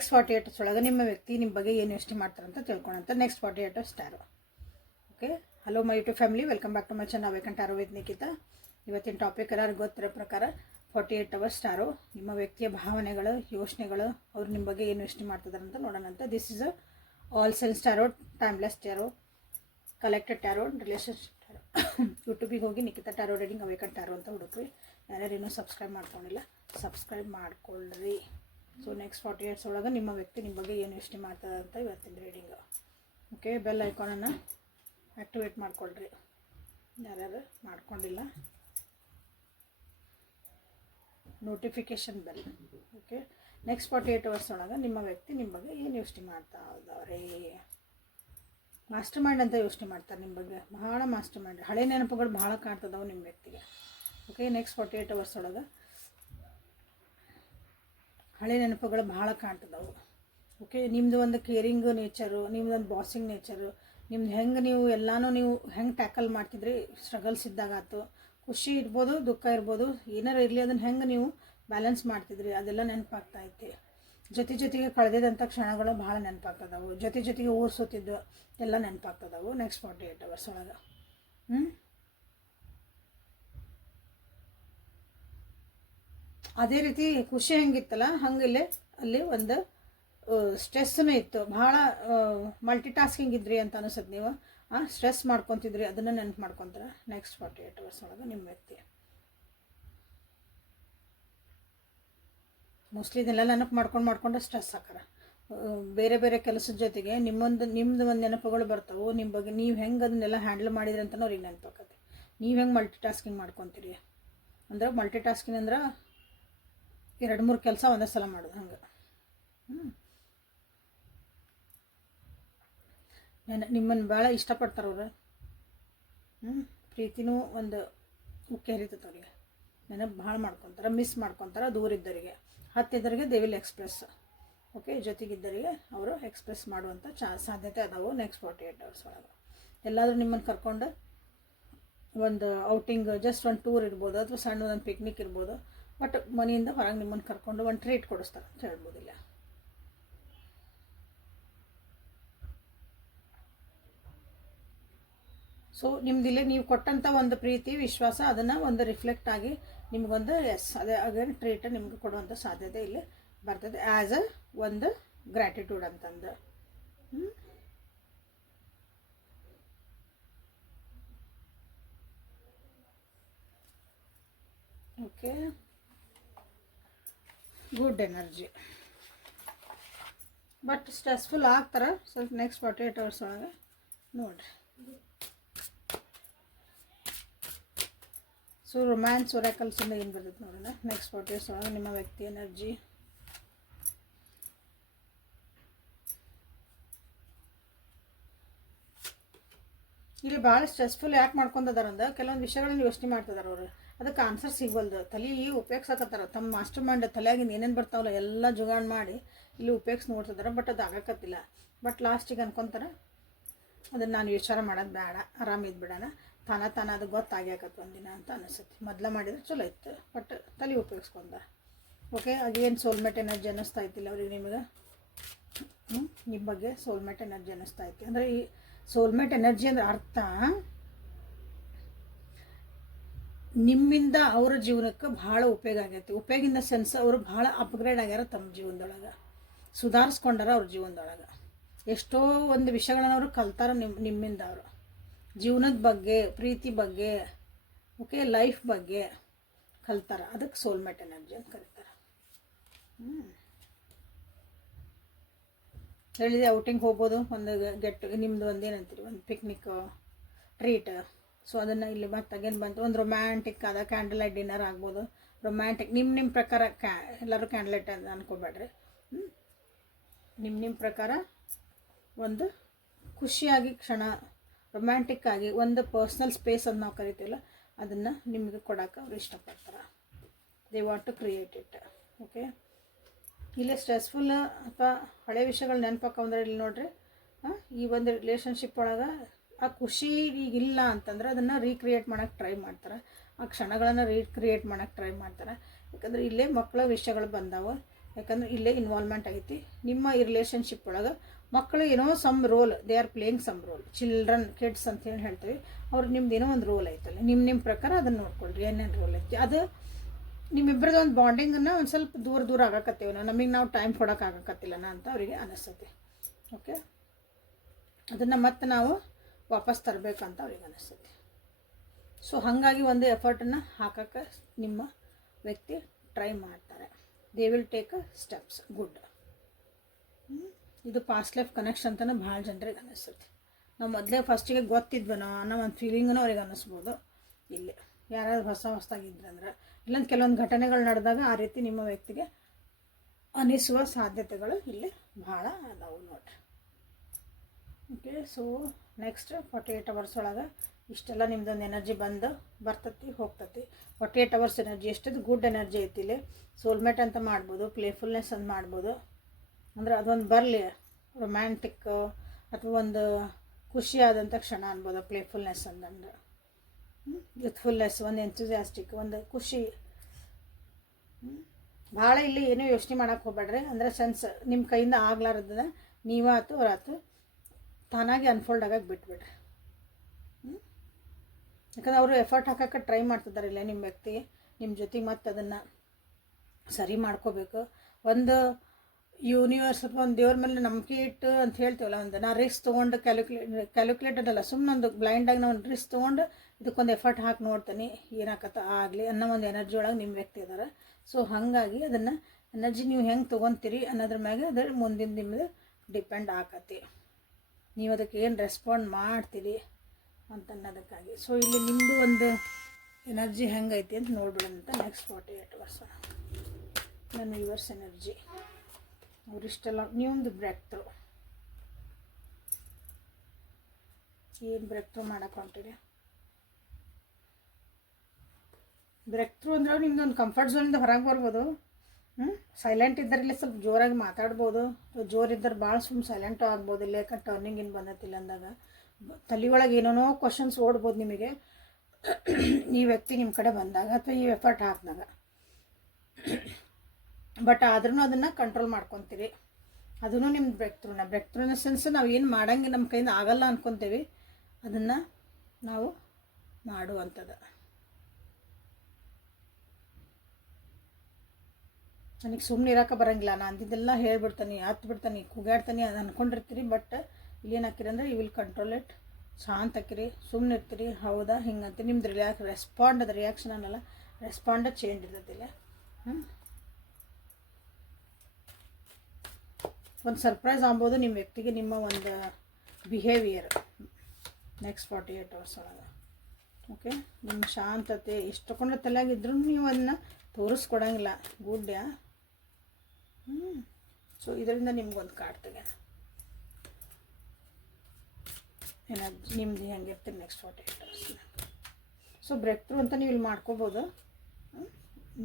Next 48 ಒಳಗೆ ನಿಮ್ಮ ವ್ಯಕ್ತಿ ನಿಮ್ಮ ಬಗ್ಗೆ ಏನು ಯೋಚನೆ ಮಾಡ್ತಾರಂತ ತಿಳ್ಕೊಳಂತ. Next 48 star. Okay, hello my YouTube family, welcome back to my channel awaken tarot with Nikhita. ಇವತ್ತಿನ ಟಾಪಿಕ್ ಎಲ್ಲರಿಗೂ ಗೊತ್ತಿರೋ ಪ್ರಕಾರ 48 ಅವರ್ಸ್ ಸ್ಟಾರು. ನಿಮ್ಮ ವ್ಯಕ್ತಿಯ ಭಾವನೆಗಳು, ಯೋಚನೆಗಳು, ಅವ್ರು ನಿಮ್ಮ ಬಗ್ಗೆ ಏನು ಯೋಚನೆ ಮಾಡ್ತಿದ್ದಾರೆ ಅಂತ ನೋಡೋಣಂತ. This is a all signs tarot, timeless tarot, collected tarot, relationship tarot. ಯೂಟ್ಯೂಬಿಗೆ ಹೋಗಿ Nikhita tarot reading awaken tarot ಅಂತ ಹುಡುಕ್ರಿ. ಯಾರ್ಯಾರು ಇನ್ನೂ ಸಬ್ಸ್ಕ್ರೈಬ್ ಮಾಡ್ಕೊಂಡಿಲ್ಲ ಸಬ್ಸ್ಕ್ರೈಬ್ ಮಾಡ್ಕೊಳ್ಳ್ರಿ. ಸೊ ನೆಕ್ಸ್ಟ್ 48 ಒಳಗೆ ನಿಮ್ಮ ವ್ಯಕ್ತಿ ನಿಮ್ಮ ಬಗ್ಗೆ ಏನು ಯೋಚನೆ ಮಾಡ್ತದೆ ಅಂತ ಇವತ್ತಿನ ರೀಡಿಂಗು. ಓಕೆ, ಬೆಲ್ ಐಕಾನನ್ನು ಆ್ಯಕ್ಟಿವೇಟ್ ಮಾಡ್ಕೊಳ್ರಿ ಯಾರ್ಯಾರು ಮಾಡ್ಕೊಂಡಿಲ್ಲ. Notification bell. Okay, next 48 hours ಒಳಗೆ ನಿಮ್ಮ ವ್ಯಕ್ತಿ ನಿಮ್ಮ ಬಗ್ಗೆ ಏನು ಯೋಚನೆ ಮಾಡ್ತಾ ಇದ್ದವ್ರೆ. ಮಾಸ್ಟರ್ ಮೈಂಡ್ ಅಂತ ಯೋಚನೆ ಮಾಡ್ತಾರೆ ನಿಮ್ಮ ಬಗ್ಗೆ, ಭಾಳ ಮಾಸ್ಟರ್ ಮೈಂಡ್. ಹಳೆ ನೆನಪುಗಳು ಭಾಳ ಕಾಣ್ತದವು ನಿಮ್ಮ ವ್ಯಕ್ತಿಗೆ. ಓಕೆ, ನೆಕ್ಸ್ಟ್ 48 ಅವರ್ಸ್ ಒಳಗೆ ಹಳೆ ನೆನಪುಗಳು ಭಾಳ ಕಾಣ್ತದವು. ಓಕೆ, ನಿಮ್ಮದು ಒಂದು ಕೇರಿಂಗ್ ನೇಚರು, ನಿಮ್ದು ಒಂದು ಬಾಸಿಂಗ್ ನೇಚರು, ನಿಮ್ದು ಹೆಂಗೆ ನೀವು ಎಲ್ಲನೂ ನೀವು ಹೆಂಗೆ ಟ್ಯಾಕಲ್ ಮಾಡ್ತಿದ್ರಿ ಸ್ಟ್ರಗಲ್ಸ್ ಇದ್ದಾಗಾಯ್ತು. ಖುಷಿ ಇರ್ಬೋದು, ದುಃಖ ಇರ್ಬೋದು, ಏನಾರು ಇರಲಿ ಅದನ್ನು ಹೆಂಗೆ ನೀವು ಬ್ಯಾಲೆನ್ಸ್ ಮಾಡ್ತಿದ್ರಿ ಅದೆಲ್ಲ ನೆನಪಾಗ್ತೈತಿ. ಜೊತೆಗೆ ಕಳೆದಿದ್ದಂಥ ಕ್ಷಣಗಳು ಭಾಳ ನೆನಪಾಗ್ತದವು. ಜೊತೆಗೆ ಊರು ಸುತ್ತಿದ್ದು ಎಲ್ಲ ನೆನಪಾಗ್ತದವು ನೆಕ್ಸ್ಟ್ 48 ಅವರ್ಸ್ ಒಳಗೆ. ಅದೇ ರೀತಿ ಖುಷಿ ಹೆಂಗಿತ್ತಲ್ಲ ಹಂಗಿಲ್ಲೇ ಅಲ್ಲಿ ಒಂದು ಸ್ಟ್ರೆಸ್ಸೂ ಇತ್ತು. ಭಾಳ ಮಲ್ಟಿ ಟಾಸ್ಕಿಂಗ್ ಇದ್ರಿ ಅಂತ ಅನಿಸುತ್ತೆ. ನೀವು ಸ್ಟ್ರೆಸ್ ಮಾಡ್ಕೊತಿದ್ರಿ, ಅದನ್ನು ನೆನಪು ಮಾಡ್ಕೊತಾರೆ ನೆಕ್ಸ್ಟ್ 48 ಅವರ್ಸ್ ಒಳಗೆ ನಿಮ್ಮ ವ್ಯಕ್ತಿ. ಮೋಸ್ಟ್ಲಿ ಇದೆಲ್ಲ ನೆನಪು ಮಾಡ್ಕೊಂಡು ಸ್ಟ್ರೆಸ್ ಹಾಕಾರ. ಬೇರೆ ಬೇರೆ ಕೆಲಸದ ಜೊತೆಗೆ ನಿಮ್ಮದು ಒಂದು ನೆನಪುಗಳು ಬರ್ತಾವೆ ನಿಮ್ಮ ಬಗ್ಗೆ. ನೀವು ಹೆಂಗೆ ಅದನ್ನೆಲ್ಲ ಹ್ಯಾಂಡಲ್ ಮಾಡಿದ್ರಿ ಅಂತಲೂ ಅವ್ರಿಗೆ ನೆನಪಾಕತ್ತೆ. ನೀವು ಹೆಂಗೆ ಮಲ್ಟಿ ಟಾಸ್ಕಿಂಗ್ ಮಾಡ್ಕೊತೀರಿ ಅಂದ್ರೆ, ಮಲ್ಟಿ ಟಾಸ್ಕಿಂಗ್ ಅಂದ್ರೆ 2-3 ಕೆಲಸ ಒಂದೇ ಸಲ ಮಾಡೋದು ಹಂಗೆ. ನಿಮ್ಮನ್ನು ಭಾಳ ಇಷ್ಟಪಡ್ತಾರೆ ಅವ್ರು. ಪ್ರೀತಿನೂ ಒಂದು ಉಕ್ಕೆ ಹರಿತೈತೆ ಅವರಿಗೆ. ನೆನಪು ಭಾಳ ಮಾಡ್ಕೊತಾರೆ, ಮಿಸ್ ಮಾಡ್ಕೊತಾರೆ. ದೂರಿದ್ದರಿಗೆ, ಹತ್ತಿದ್ದರಿಗೆ ದೇ ವಿಲ್ ಎಕ್ಸ್ಪ್ರೆಸ್. ಓಕೆ, ಜೊತೆಗಿದ್ದರಿಗೆ ಅವರು ಎಕ್ಸ್ಪ್ರೆಸ್ ಮಾಡುವಂಥ ಸಾಧ್ಯತೆ ಅದಾವು ನೆಕ್ಸ್ಟ್ 48 ಅವರ್ಸ್ ಒಳಗೆ. ಎಲ್ಲಾದರೂ ನಿಮ್ಮನ್ನು ಕರ್ಕೊಂಡು ಒಂದು ಔಟಿಂಗ್, ಜಸ್ಟ್ ಒಂದು ಟೂರ್ ಇರ್ಬೋದು, ಅಥವಾ ಸಣ್ಣ ಒಂದು ಪಿಕ್ನಿಕ್ ಇರ್ಬೋದು, ಬಟ್ ಮನೆಯಿಂದ ಹೊರಗೆ ನಿಮ್ಮನ್ನು ಕರ್ಕೊಂಡು ಒಂದು ಟ್ರೀಟ್ ಕೊಡಿಸ್ತಾರೆ ಅಂತ ಹೇಳ್ಬೋದಿಲ್ಲ. ಸೊ ನಿಮ್ದಿಲ್ಲೇ ನೀವು ಕೊಟ್ಟಂಥ ಒಂದು ಪ್ರೀತಿ ವಿಶ್ವಾಸ ಅದನ್ನು ಒಂದು ರಿಫ್ಲೆಕ್ಟ್ ಆಗಿ ನಿಮಗೊಂದು ಅದೇ ಅಗೇನ್ ಟ್ರೀಟ್ ನಿಮ್ಗೆ ಕೊಡುವಂಥ ಸಾಧ್ಯತೆ ಇಲ್ಲಿ ಬರ್ತದೆ ಆ್ಯಸ್ ಅ ಒಂದು ಗ್ರ್ಯಾಟಿಟ್ಯೂಡ್ ಅಂತಂದು. Okay, good energy, but stressful ಆಗ್ತಾರೆ ಸ್ವಲ್ಪ ನೆಕ್ಸ್ಟ್ 48 ಅವರ್ಸ್ ಒಳಗೆ ನೋಡಿರಿ. ಸೊ ರೊಮ್ಯಾನ್ಸ್ ಒರಾಕಲ್ಸಿಂದ ಏನು ಬರ್ತೈತೆ ನೋಡೋಣ ನೆಕ್ಸ್ಟ್ 48 ಅವರ್ಸ್ ಒಳಗೆ ನಿಮ್ಮ ವ್ಯಕ್ತಿ ಎನರ್ಜಿ. ಇಲ್ಲಿ ಭಾಳ ಸ್ಟ್ರೆಸ್ಫುಲ್ ಯಾಕೆ ಮಾಡ್ಕೊಂಡದಾರಂದ್ರೆ ಕೆಲವೊಂದು ವಿಷಯಗಳನ್ನ ಯೋಚನೆ ಮಾಡ್ತಿದಾರೆ ಅವರು. ಅದಕ್ಕೆ ಆನ್ಸರ್ ಸಿಗವಲ್ದು. ತಲೆ ಉಪಯೋಗಿಸಕತ್ತಾರ. ತಮ್ಮ ಮಾಸ್ಟರ್ ಮೈಂಡ್ ತಲೆಯಾಗಿಂದ ಏನೇನು ಬರ್ತಾವಲ್ಲ ಎಲ್ಲ ಜುಗಾಡ್ ಮಾಡಿ ಇಲ್ಲಿ ಉಪಯೋಗಿಸಿ ನೋಡ್ತಿದ್ದಾರೆ. ಬಟ್ ಅದು ಆಗಕತ್ತಿಲ್ಲ. ಬಟ್ ಲಾಸ್ಟಿಗೆ ಅನ್ಕೊತಾರೆ ಅದನ್ನು ನಾನು ವಿಚಾರ ಮಾಡೋದು ಬೇಡ, ಆರಾಮಿದ್ದು ಬಿಡೋಣ, ತಾನ ಅದು ಗೊತ್ತಾಗ್ಯಾಕತ್ತು ಒಂದಿನ ಅಂತ ಅನಿಸುತ್ತೆ. ಮೊದಲ ಮಾಡಿದ್ರೆ ಚಲೋ ಇತ್ತು, ಬಟ್ ತಲೆ ಉಪಯೋಗಿಸ್ಕೊಂಡ. ಓಕೆ, ಅದೇನು ಸೋಲ್ಮೇಟ್ ಎನರ್ಜಿ ಅನ್ನಿಸ್ತಾ ಇತ್ತಿಲ್ಲ ಅವ್ರಿಗೆ ನಿಮಗೆ. ನಿಮ್ಮ ಬಗ್ಗೆ ಸೋಲ್ಮೇಟ್ ಎನರ್ಜಿ ಅನ್ನಿಸ್ತಾ ಐತಿ. ಅಂದರೆ ಈ ಸೋಲ್ಮೇಟ್ ಎನರ್ಜಿ ಅಂದ್ರೆ ಅರ್ಥ ನಿಮ್ಮಿಂದ ಅವರ ಜೀವನಕ್ಕೆ ಭಾಳ ಉಪಯೋಗ ಆಗೈತಿ. ಉಪಯೋಗ ಇನ್ ದ ಸೆನ್ಸ್ ಅವರು ಭಾಳ ಅಪ್ಗ್ರೇಡ್ ಆಗ್ಯಾರ ತಮ್ಮ ಜೀವನದೊಳಗೆ, ಸುಧಾರಿಸ್ಕೊಂಡಾರ ಅವ್ರ ಜೀವನದೊಳಗೆ. ಎಷ್ಟೋ ಒಂದು ವಿಷಯಗಳನ್ನ ಅವರು ಕಲ್ತಾರ ನಿಮ್ಮಿಂದ. ಅವರು ಜೀವನದ ಬಗ್ಗೆ, ಪ್ರೀತಿ ಬಗ್ಗೆ, ಓಕೆ, ಲೈಫ್ ಬಗ್ಗೆ ಕಲ್ತಾರ. ಅದಕ್ಕೆ ಸೋಲ್ಮೇಟ್ ಎನರ್ಜಿ ಅಂತ ಕರೀತಾರೆ. ಹೇಳಿದೆ ಔಟಿಂಗ್ ಹೋಗ್ಬೋದು, ಒಂದು ನಿಮ್ಮದು ಒಂದು ಏನಂತೀರಿ, ಒಂದು ಪಿಕ್ನಿಕ್ ಟ್ರೀಟ್. ಸೊ ಅದನ್ನು ಇಲ್ಲಿ ಮತ್ತೆ ಅಗೇನ್ ಬಂತು ಒಂದು ರೊಮ್ಯಾಂಟಿಕ್ ಆದ ಕ್ಯಾಂಡಲ್ ಲೈಟ್ ಡಿನ್ನರ್ ಆಗ್ಬೋದು. ರೊಮ್ಯಾಂಟಿಕ್ ನಿಮ್ಮ ಪ್ರಕಾರ ಎಲ್ಲರೂ ಕ್ಯಾಂಡಲ್ ಲೈಟ್ ಅಂತ ಅನ್ಕೋಬೇಡ್ರಿ. ನಿಮ್ಮ ಪ್ರಕಾರ ಒಂದು ಖುಷಿಯಾಗಿ ಕ್ಷಣ, ರೊಮ್ಯಾಂಟಿಕ್ ಆಗಿ ಒಂದು ಪರ್ಸ್ನಲ್ ಸ್ಪೇಸ್ ಅಂತ ನಾವು ಕರಿತೀವಲ್ಲ ಅದನ್ನು ನಿಮಗೆ ಕೊಡೋಕೆ ಅವ್ರು ಇಷ್ಟಪಡ್ತಾರೆ. They want to create it. Okay, ಇಲ್ಲಿ ಸ್ಟ್ರೆಸ್ಫುಲ್ ಅಥವಾ ಹಳೆ ವಿಷಯಗಳು ನೆನಪಾಕಂದ್ರೆ ಇಲ್ಲಿ ನೋಡ್ರಿ, ಈ ಒಂದು ರಿಲೇಷನ್ಶಿಪ್ ಒಳಗೆ ಆ ಖುಷಿ ಈಗಿಲ್ಲ ಅಂತಂದ್ರೆ ಅದನ್ನು ರೀಕ್ರಿಯೇಟ್ ಮಾಡೋಕ್ಕೆ ಟ್ರೈ ಮಾಡ್ತಾರೆ. ಆ ಕ್ಷಣಗಳನ್ನು ರೀಕ್ರಿಯೇಟ್ ಮಾಡೋಕ್ಕೆ ಟ್ರೈ ಮಾಡ್ತಾರೆ. ಯಾಕಂದರೆ ಇಲ್ಲೇ ಮಕ್ಕಳ ವಿಷಯಗಳು ಬಂದಾವೆ. ಯಾಕಂದ್ರೆ ಇಲ್ಲೇ ಇನ್ವಾಲ್ವ್ಮೆಂಟ್ ಐತಿ. ನಿಮ್ಮ ಈ ರಿಲೇಷನ್ಶಿಪ್ ಒಳಗೆ ಮಕ್ಕಳು ಏನೋ some role, they are playing some role. Children kids ಅಂತೇಳಿ ಹೇಳ್ತೀವಿ, ಅವ್ರಿಗೆ ನಿಮ್ದು ಏನೋ ಒಂದು ರೋಲ್ ಐತಲ್ಲ, ನಿಮ್ಮ ಪ್ರಕಾರ ಅದನ್ನು ನೋಡ್ಕೊಳ್ರಿ ಏನೇನು ರೋಲ್ ಐತಿ. ಅದು ನಿಮ್ಮಿಬ್ಬರದ ಒಂದು ಬಾಂಡಿಂಗನ್ನು ಒಂದು ಸ್ವಲ್ಪ ದೂರ ಆಗಕತ್ತೀವಿ ನಾವು ಟೈಮ್ ಕೊಡೋಕ್ಕಾಗಕತ್ತಿಲ್ಲನ ಅಂತ ಅವರಿಗೆ ಅನಿಸ್ತೈತಿ. ಓಕೆ, ಅದನ್ನು ಮತ್ತೆ ನಾವು ವಾಪಸ್ ತರಬೇಕಂತ ಅವ್ರಿಗೆ ಅನಿಸ್ತೈತಿ. ಸೊ ಹಾಗಾಗಿ ಒಂದು ಎಫರ್ಟನ್ನು ಹಾಕೋಕ್ಕೆ ನಿಮ್ಮ ವ್ಯಕ್ತಿ ಟ್ರೈ ಮಾಡ್ತಾರೆ. They will take steps. Good. ಇದು ಪಾಸ್ಟ್ ಲೈಫ್ ಕನೆಕ್ಷನ್ ಅಂತಲೂ ಭಾಳ ಜನರಿಗೆ ಅನ್ನಿಸ್ತೈತಿ. ನಾವು ಮೊದಲೇ ಫಸ್ಟಿಗೆ ಗೊತ್ತಿದ್ವನೋ ಅನ್ನೋ ಒಂದು ಫೀಲಿಂಗೂ ಅವ್ರಿಗೆ ಅನ್ನಿಸ್ಬೋದು. ಇಲ್ಲಿ ಯಾರಾದ್ರು ಹೊಸದಾಗಿದ್ರಂದ್ರೆ, ಇಲ್ಲೊಂದು ಕೆಲವೊಂದು ಘಟನೆಗಳು ನಡೆದಾಗ ಆ ರೀತಿ ನಿಮ್ಮ ವ್ಯಕ್ತಿಗೆ ಅನಿಸುವ ಸಾಧ್ಯತೆಗಳು ಇಲ್ಲಿ ಭಾಳ ಅದಾವು ನೋಡ್ರಿ. ಓಕೆ, ಸೊ ನೆಕ್ಸ್ಟ್ 48 ಅವರ್ಸ್ ಒಳಗೆ ಇಷ್ಟೆಲ್ಲ ನಿಮ್ದೊಂದು ಎನರ್ಜಿ ಬರ್ತತಿ ಹೋಗ್ತತಿ. 48 ಅವರ್ಸ್ ಎನರ್ಜಿ ಎಷ್ಟದು ಗುಡ್ ಎನರ್ಜಿ ಐತಿ. ಇಲ್ಲಿ ಸೋಲ್ಮೇಟ್ ಅಂತ ಮಾಡ್ಬೋದು, ಪ್ಲೇಫುಲ್ನೆಸ್ ಅಂತ ಮಾಡ್ಬೋದು. ಅಂದ್ರೆ ಅದೊಂದು ಬರಲಿ, ರೊಮ್ಯಾಂಟಿಕ್ ಅಥವಾ ಒಂದು ಖುಷಿಯಾದಂಥ ಕ್ಷಣ ಅನ್ಬೋದು ಪ್ಲೇಫುಲ್ನೆಸ್ ಅಂತಂದ್ರೆ. ಯೂತ್ಫುಲ್ನೆಸ್, ಒಂದು ಎಂಥೂಸಿಯಾಸ್ಟಿಕ್, ಒಂದು ಖುಷಿ. ಭಾಳ ಇಲ್ಲಿ ಏನೂ ಯೋಚನೆ ಮಾಡೋಕ್ಕೆ ಹೋಗ್ಬೇಡ್ರಿ. ಅಂದರೆ ಸೆನ್ಸ್ ನಿಮ್ಮ ಕೈಯಿಂದ ಆಗ್ಲಾರ್ದ ನೀವಾತು ಅವರಾತು ತಾನಾಗಿ ಅನ್ಫೋಲ್ಡ್ ಆಗಕ್ಕೆ ಬಿಟ್ಬಿಡ್ರಿ. ಯಾಕಂದ್ರೆ ಅವರು ಎಫರ್ಟ್ ಹಾಕೋಕ್ಕೆ ಟ್ರೈ ಮಾಡ್ತಿದ್ದಾರೆ ಇಲ್ಲ ನಿಮ್ಮ ವ್ಯಕ್ತಿಗೆ ನಿಮ್ಮ ಜೊತೆಗೆ. ಮತ್ತು ಅದನ್ನು ಸರಿ ಮಾಡ್ಕೋಬೇಕು. ಒಂದು ಯೂನಿವರ್ಸ್ ಅಥವಾ ಒಂದು ದೇವ್ರ ಮೇಲೆ ನಂಬಿಕೆ ಇಟ್ಟು ಅಂತ ಹೇಳ್ತೀವಲ್ಲ, ಒಂದು ನಾ ರಿಸ್ಕ್ ತೊಗೊಂಡು ಕ್ಯಾಲ್ಕುಲೇಟೆಡ್ ಅಲ್ಲ, ಸುಮ್ಮನೆ ಒಂದು ಬ್ಲೈಂಡಾಗಿ ನಾವು ರಿಸ್ಕ್ ತೊಗೊಂಡು ಇದಕ್ಕೊಂದು ಎಫರ್ಟ್ ಹಾಕಿ ನೋಡ್ತೀನಿ ಏನಾಕತ್ತ ಆಗಲಿ ಅನ್ನೋ ಒಂದು ಎನರ್ಜಿ ಒಳಗೆ ನಿಮ್ಮ ವ್ಯಕ್ತಿ ಇದ್ದಾರೆ. ಸೊ ಹಾಗಾಗಿ ಅದನ್ನು ಎನರ್ಜಿ ನೀವು ಹೆಂಗೆ ತೊಗೊತೀರಿ ಅನ್ನೋದ್ರ ಮ್ಯಾಗೆ ಅದ್ರ ಮುಂದಿನ ನಿಮ್ಮದು ಡಿಪೆಂಡ್ ಆಕತಿ. ನೀವು ಅದಕ್ಕೆ ಏನು ರೆಸ್ಪಾಂಡ್ ಮಾಡ್ತೀರಿ ಅಂತನ್ನೋದಕ್ಕಾಗಿ. ಸೊ ಇಲ್ಲಿ ನಿಮ್ಮದು ಒಂದು ಎನರ್ಜಿ ಹೆಂಗೈತಿ ಅಂತ ನೋಡ್ಬಿಡೋಂತ ನೆಕ್ಸ್ಟ್ 48 ಅವರ್ಸ್ ನನ್ನ ಯುವರ್ಸ್ ಎನರ್ಜಿ. ಅವರಿಷ್ಟೆಲ್ಲ ನೀವೊಂದು ಬ್ರೇಕ್ ಥ್ರೂ, ಏನು ಬ್ರೇಕ್ ಥ್ರೂ ಮಾಡೋಕೆ ಹೊಂಟಿರಿ? ಬ್ರೇಕ್ ಥ್ರೂ ಅಂದ್ರೆ ನಿಮ್ದೊಂದು ಕಂಫರ್ಟ್ ಝೋನಿಂದ ಹೊರಗೆ ಬರ್ಬೋದು. ಸೈಲೆಂಟ್ ಇದ್ದರಲ್ಲಿ ಸ್ವಲ್ಪ ಜೋರಾಗಿ ಮಾತಾಡ್ಬೋದು, ಜೋರಿದ್ದರೆ ಭಾಳ ಸುಮ್ಮನೆ ಸೈಲೆಂಟು ಆಗ್ಬೋದು. ಇಲ್ಲ ಯಾಕಂದ್ರೆ ಟರ್ನಿಂಗ್ ಏನು ಬಂದತಿಲ್ಲ ಅಂದಾಗ ತಲೆ ಒಳಗೆ ಏನೇನೋ ಕ್ವಶನ್ಸ್ ಓಡ್ಬೋದು ನಿಮಗೆ ಈ ವ್ಯಕ್ತಿ ನಿಮ್ಮ ಕಡೆ ಬಂದಾಗ ಅಥವಾ ಈ ಎಫರ್ಟ್ ಹಾಕಿದಾಗ. ಬಟ್ ಆದ್ರೂ ಅದನ್ನು ಕಂಟ್ರೋಲ್ ಮಾಡ್ಕೊತೀರಿ. ಅದೂ ನಿಮ್ಮ ಬ್ರೇಕ್ ಥ್ರೂನ ಸೆನ್ಸ್ ನಾವು ಏನು ಮಾಡಂಗೆ ನಮ್ಮ ಕೈಯಿಂದ ಆಗಲ್ಲ ಅಂದ್ಕೊತೀವಿ, ಅದನ್ನು ನಾವು ಮಾಡುವಂಥದ್ದು. ನನಗೆ ಸುಮ್ಮನೆ ಇರೋಕೆ ಬರೋಂಗಿಲ್ಲ, ನಾನು ಅಂದಿದ್ದೆಲ್ಲ ಹೇಳ್ಬಿಡ್ತಾನೆ, ಬಿಡ್ತಾನೆ, ಕೂಗಾಡ್ತಾನೆ ಅದು ಅಂದ್ಕೊಂಡಿರ್ತೀರಿ. ಬಟ್ ಇಲ್ಲೇನು ಹಾಕಿರಿ ಅಂದರೆ ಯು ವಿಲ್ ಕಂಟ್ರೋಲ್ ಇಟ್. ಶಾಂತ ಹಾಕಿರಿ, ಸುಮ್ಮನೆ ಇರ್ತೀರಿ. ಹೌದಾ ಹಿಂಗಂತ ನಿಮ್ದು ರೆಸ್ಪಾಂಡ್ ಅದು ರಿಯಾಕ್ಷನ್ ಅನ್ನಲ್ಲ, ರೆಸ್ಪಾಂಡ ಚೇಂಜ್ ಇರ್ತೈತಿಲ್ಲ. ಒಂದು ಸರ್ಪ್ರೈಸ್ ಆಗ್ಬೋದು ನಿಮ್ಮ ವ್ಯಕ್ತಿಗೆ ನಿಮ್ಮ ಒಂದು ಬಿಹೇವಿಯರ್ ನೆಕ್ಸ್ಟ್ 48 ಅವರ್ಸ್ ಒಳಗೆ. ಓಕೆ, ನಿಮ್ಮ ಶಾಂತತೆ ಎಷ್ಟು ತಗೊಂಡು ತಲೆಯಾಗಿದ್ರೂ ನೀವು ಅದನ್ನು ತೋರಿಸ್ಕೊಡಂಗಿಲ್ಲ. ಗುಡ್ಡ್ಯಾ. ಸೊ ಇದರಿಂದ ನಿಮ್ಗೊಂದು ಕಾರ್ಡ್ ತೆಗೆ ಎನರ್ಜಿ ನಿಮ್ದು ಹೆಂಗಿರ್ತೀರಿ next 48 hours. So breakthrough ಅಂತ ನೀವು ಇಲ್ಲಿ ಮಾಡ್ಕೋಬೋದು.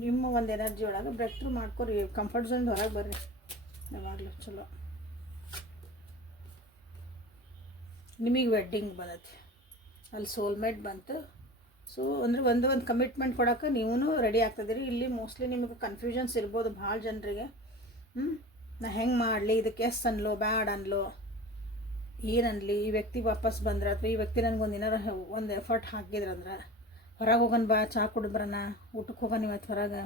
ನಿಮ್ಮ ಒಂದು ಎನರ್ಜಿ ಒಳಗೆ ಬ್ರೇಕ್ ಥ್ರೂ ಮಾಡ್ಕೊರಿ. ಕಂಫರ್ಟ್ ಝೋನ್ ಹೊರಗೆ ಬರ್ರಿ ಯಾವಾಗಲೂ ಚಲೋ. ನಿಮಗೆ ವೆಡ್ಡಿಂಗ್ ಬಂದೈತಿ, ಅಲ್ಲಿ ಸೋಲ್ಮೇಟ್ ಬಂತು. ಸೊ ಅಂದರೆ ಒಂದು ಕಮಿಟ್ಮೆಂಟ್ ಕೊಡೋಕೆ ನೀವು ರೆಡಿ ಆಗ್ತದಿರಿ. ಇಲ್ಲಿ ಮೋಸ್ಟ್ಲಿ ನಿಮಗೆ ಕನ್ಫ್ಯೂಷನ್ಸ್ ಇರ್ಬೋದು ಭಾಳ ಜನರಿಗೆ. ನಾ ಹೆಂಗೆ ಮಾಡಲಿ, ಇದಕ್ಕೆ ಎಸ್ ಅನ್ಲೋ ಬ್ಯಾಡ್ ಅನ್ಲೋ, ಏನನ್ಲಿ, ಈ ವ್ಯಕ್ತಿ ವಾಪಸ್ ಬಂದ್ರೆ ಅಥವಾ ಈ ವ್ಯಕ್ತಿ ನನಗೊಂದು ಏನಾರು ಒಂದು ಎಫರ್ಟ್ ಹಾಕಿದ್ರಂದ್ರೆ ಹೊರಗೆ ಹೋಗೋಣ ಬಾ, ಚಹಾ ಕುಡಿದ್ರನ, ಊಟಕ್ಕೆ ಹೋಗೋಣ ಇವತ್ತು ಹೊರಗೆ,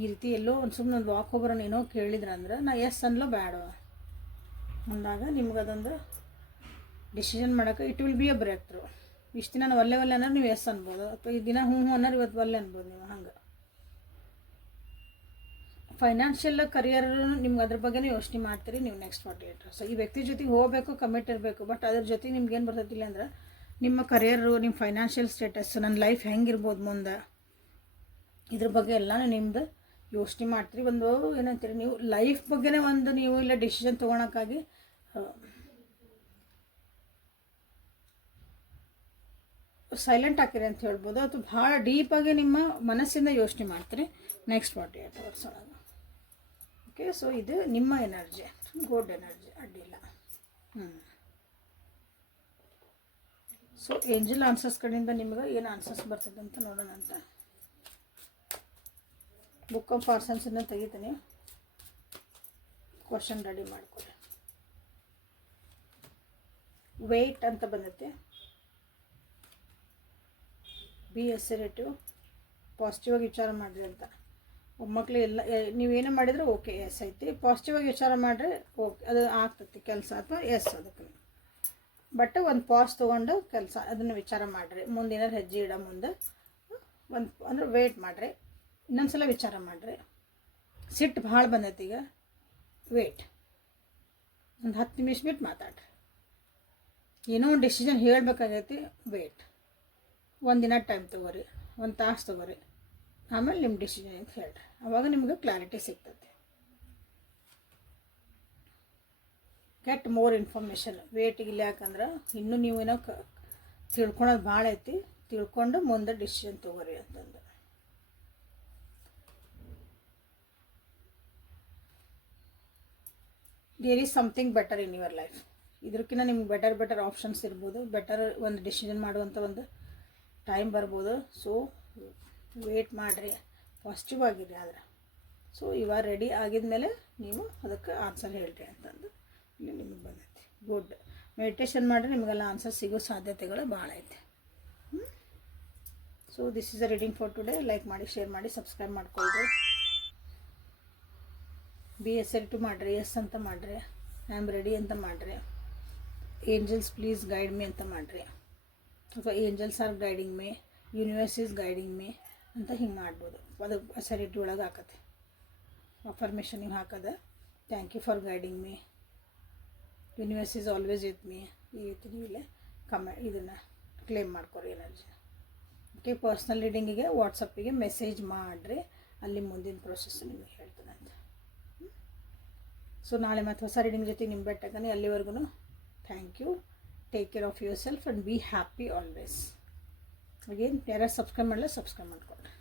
ಈ ರೀತಿ ಎಲ್ಲೋ ಒಂದು ಸುಮ್ಮನೆ ಒಂದು ವಾಕ್ ಹೋಗೋಣ ಏನೋ ಕೇಳಿದ್ರಂದ್ರೆ ನಾ ಎಸ್ ಅನ್ಲೋ ಬ್ಯಾಡೋ ಅಂದಾಗ ನಿಮ್ಗೆ ಅದೊಂದು ಡಿಸಿಷನ್ ಮಾಡೋಕೆ it will be a breakthrough. ಇಷ್ಟು ದಿನ ನಾವು ಒಲ್ಲೆ ಅನ್ನೋರು ನೀವು ಎಸ್ ಅನ್ಬೋದು, ಅಥವಾ ಈ ದಿನ ಹ್ಞೂ ಅನ್ನೋರು ಇವತ್ತು ಒಲ್ಲೆ ಅನ್ಬೋದು ನೀವು. ಹಂಗೆ ಫೈನಾನ್ಷಿಯಲ್ ಕರಿಯರ್ ನಿಮ್ಗೆ ಅದ್ರ ಬಗ್ಗೆನೇ ಯೋಚನೆ ಮಾಡ್ತೀರಿ ನೀವು ನೆಕ್ಸ್ಟ್ 48 ಅವರ್ಸ್. ಈ ವ್ಯಕ್ತಿ ಜೊತೆಗೆ ಹೋಗಬೇಕು, ಕಮಿಟ್ ಇರಬೇಕು. ಬಟ್ ಅದ್ರ ಜೊತೆಗೆ ನಿಮ್ಗೆ ಏನು ಬರ್ತೈತಿಲ್ಲ ಅಂದ್ರೆ ನಿಮ್ಮ ಕರಿಯರು, ನಿಮ್ಮ ಫೈನಾನ್ಷಿಯಲ್ ಸ್ಟೇಟಸ್, ನನ್ನ ಲೈಫ್ ಹೆಂಗಿರ್ಬೋದು ಮುಂದೆ, ಇದ್ರ ಬಗ್ಗೆ ಎಲ್ಲ ನಿಮ್ದು ಯೋಚನೆ ಮಾಡ್ತೀರಿ. ಒಂದು ಏನಂತೀರಿ ನೀವು ಲೈಫ್ ಬಗ್ಗೆನೇ ಒಂದು ನೀವು ಇಲ್ಲ ಡಿಸಿಷನ್ ತೊಗೊಳಕ್ಕಾಗಿ ಸೈಲೆಂಟ್ ಹಾಕಿರಿ ಅಂತ ಹೇಳ್ಬೋದು, ಅಥವಾ ಭಾಳ ಡೀಪಾಗಿ ನಿಮ್ಮ ಮನಸ್ಸಿಂದ ಯೋಚನೆ ಮಾಡ್ತೀರಿ ನೆಕ್ಸ್ಟ್ 48 ಅವರ್ಸ್ ಒಳಗೆ. ಓಕೆ, ಸೊ ಇದು ನಿಮ್ಮ ಎನರ್ಜಿ, ಗುಡ್ ಎನರ್ಜಿ, ಅಡ್ಡಿಲ್ಲ. ಸೊ ಏಂಜಲ್ ಆನ್ಸರ್ಸ್ ಕಡೆಯಿಂದ ನಿಮ್ಗೆ ಏನು ಆನ್ಸರ್ಸ್ ಬರ್ತದೆ ಅಂತ ನೋಡೋಣ ಅಂತ. ಬುಕ್ ಆಫ್ ಫಾರ್ಸನ್ಸನ್ನು ತೆಗಿತೀನಿ. ಕ್ವಶನ್ ರೆಡಿ ಮಾಡ್ಕೊಳ್ಳಿ. ವೇಟ್ ಅಂತ ಬಂದೈತೆ. ಬಿ ಅಸರ್ಟಿವ್, ಪಾಸಿಟಿವ್ ಆಗಿ ವಿಚಾರ ಮಾಡಿರಿ ಅಂತ. ಒಮ್ಮಕ್ಳು ಎಲ್ಲ ನೀವೇನು ಮಾಡಿದ್ರೆ ಓಕೆ ಎಸ್ ಐತಿ. ಪಾಸಿಟಿವ್ ಆಗಿ ವಿಚಾರ ಮಾಡಿದ್ರೆ ಓಕೆ ಅದು ಆಗ್ತೈತಿ ಕೆಲಸ ಅಥವಾ ಎಸ್ ಅದಕ್ಕೆ. ಬಟ್ ಒಂದು ಪಾಸ್ ತೊಗೊಂಡು ಕೆಲಸ ಅದನ್ನು ವಿಚಾರ ಮಾಡಿರಿ. ಮುಂದಿನ ಹೆಜ್ಜೆ ಇಡೋ ಮುಂದೆ ಒಂದು ಅಂದ್ರೆ ವೇಟ್ ಮಾಡಿರಿ, ಇನ್ನೊಂದು ಸಲ ವಿಚಾರ ಮಾಡಿರಿ. ಸಿಟ್ಟು ಭಾಳ ಬಂದೈತಿ ಈಗ, ವೇಟ್ ಒಂದು 10 ನಿಮಿಷ ಬಿಟ್ಟು ಮಾತಾಡ್ರಿ. ಏನೋ ಒಂದು ಡಿಸಿಷನ್ ಹೇಳಬೇಕಾಗೈತಿ, ವೇಟ್. ಒಂದಿನ ಟೈಮ್ ತೊಗೋರಿ, ಒಂದು ತಾಸು ತೊಗೋರಿ, ಆಮೇಲೆ ನಿಮ್ಮ ಡಿಸಿಷನ್ ಅಂತ ಹೇಳ್ರಿ. ಆವಾಗ ನಿಮ್ಗೆ ಕ್ಲಾರಿಟಿ ಸಿಗ್ತೈತಿ. Get more information. ವೇಟಿಗೆ ಇಲ್ಲ, ಯಾಕಂದ್ರೆ ಇನ್ನೂ ನೀವೇನೋ ತಿಳ್ಕೊಳೋದು ಭಾಳ ಐತಿ. ತಿಳ್ಕೊಂಡು ಮುಂದೆ ಡಿಸಿಷನ್ ತೊಗೋರಿ ಅಂತಂದು. There is something better in your life. ಇದಕ್ಕಿಂತ ನಿಮ್ಗೆ ಬೆಟರ್ ಆಪ್ಷನ್ಸ್ ಇರ್ಬೋದು. ಬೆಟರ್ ಒಂದು ಡಿಸಿಷನ್ ಮಾಡುವಂಥ ಒಂದು ಟೈಮ್ ಬರ್ಬೋದು. ಸೊ ವೇಟ್ ಮಾಡಿರಿ, ಪಾಸಿಟಿವ್ ಆಗಿರಿ. ಆದ್ರೆ ಸೊ ಇವಾಗ ರೆಡಿ ಆಗಿದ್ಮೇಲೆ ನೀವು ಅದಕ್ಕೆ ಆನ್ಸರ್ ಹೇಳ್ರಿ ಅಂತಂದು ಇಲ್ಲಿ ನಿಮಗೆ ಬಂದೈತಿ. ಗುಡ್. ಮೆಡಿಟೇಷನ್ ಮಾಡಿರಿ, ನಿಮಗೆಲ್ಲ ಆನ್ಸರ್ ಸಿಗೋ ಸಾಧ್ಯತೆಗಳು ಭಾಳ ಐತೆ. So this is a reading for today. Like ಮಾಡಿ, ಶೇರ್ ಮಾಡಿ, ಸಬ್ಸ್ಕ್ರೈಬ್ ಮಾಡ್ಕೊಳ್ರಿ. ಬಿ ಅಸರ್ಟಿವ್ ಮಾಡಿರಿ, ಎಸ್ ಅಂತ ಮಾಡಿರಿ. ಐ ಆಮ್ ರೆಡಿ ಅಂತ ಮಾಡಿರಿ. ಏಂಜಲ್ಸ್ ಪ್ಲೀಸ್ ಗೈಡ್ ಮೀ ಅಂತ ಮಾಡಿರಿ. ಅಥವಾ angels are guiding me, universe is guiding me ಅಂತ ಹಿಂಗೆ ಮಾಡ್ಬೋದು. ಅದು ಅಸರ್ಟಿವ್ ಒಳಗೆ ಹಾಕತ್ತೆ ಅಫರ್ಮೇಷನ್. ನೀವು ಹಾಕೋದು thank you for guiding me, universe is always with me. ಈ ರೀತಿ ನೀವು ಇಲ್ಲೇ ಇದನ್ನು ಕ್ಲೇಮ್ ಮಾಡ್ಕೊರಿ ಎನರ್ಜಿ. ಓಕೆ. ಪರ್ಸ್ನಲ್ ರೀಡಿಂಗಿಗೆ ವಾಟ್ಸಪ್ಪಿಗೆ ಮೆಸೇಜ್ ಮಾಡಿರಿ, ಅಲ್ಲಿ ಮುಂದಿನ ಪ್ರೊಸೆಸ್ ನಿಮಗೆ ಹೇಳ್ತೀನಿ ಅಂತ. ಸೊ ನಾಳೆ ಮತ್ತು ಹೊಸ ರೀಡಿಂಗ್ ಜೊತೆ ನಿಮ್ಮ ಬೆಟ್ಟಾಗನೆ. ಅಲ್ಲಿವರೆಗೂ thank you. Take care of yourself and be happy always. Again ಯಾರು ಸಬ್ಸ್ಕ್ರೈಬ್ ಮಾಡಲ್ಲ, ಸಬ್ಸ್ಕ್ರೈಬ್ ಮಾಡ್ಕೊಳ್ರಿ.